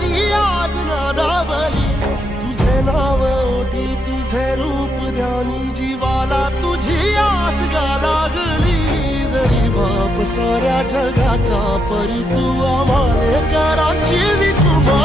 सारी आज नादावली. तुझे नाव ओठी तुझे रूप ध्यानी जीवाला तुझी आस गा लागली. जरी बाप साऱ्या जगाचा परी तू आम्हाले कराची विठुमा